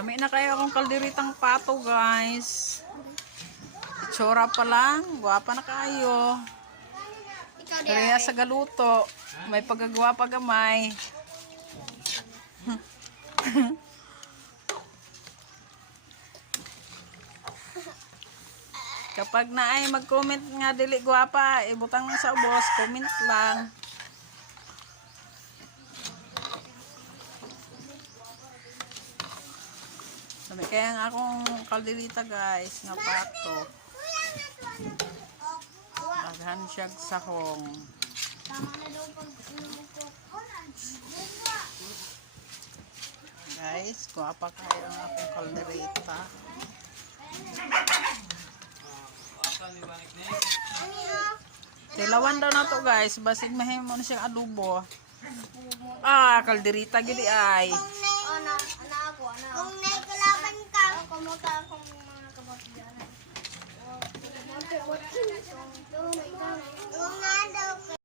Kami na kayo akong kalderitang pato, guys. Tsura pa lang. Guwapa na kayo. Kaya sa galuto. May pagagawa pa gamay. Kapag na ay mag-comment nga dili guwapa, ibutang lang sa ubos, comment lang. Sabi kaya nga akong kalderita, guys, nga pato. Aghan siya sahong. Guys, guwapa kayo ang akong kalderita. Tilawan daw na to, guys. Basin mahimo na siyang adobo. Kalderita gidi ay. Kung naikalaban ka, kumuta akong mga kabot dyan.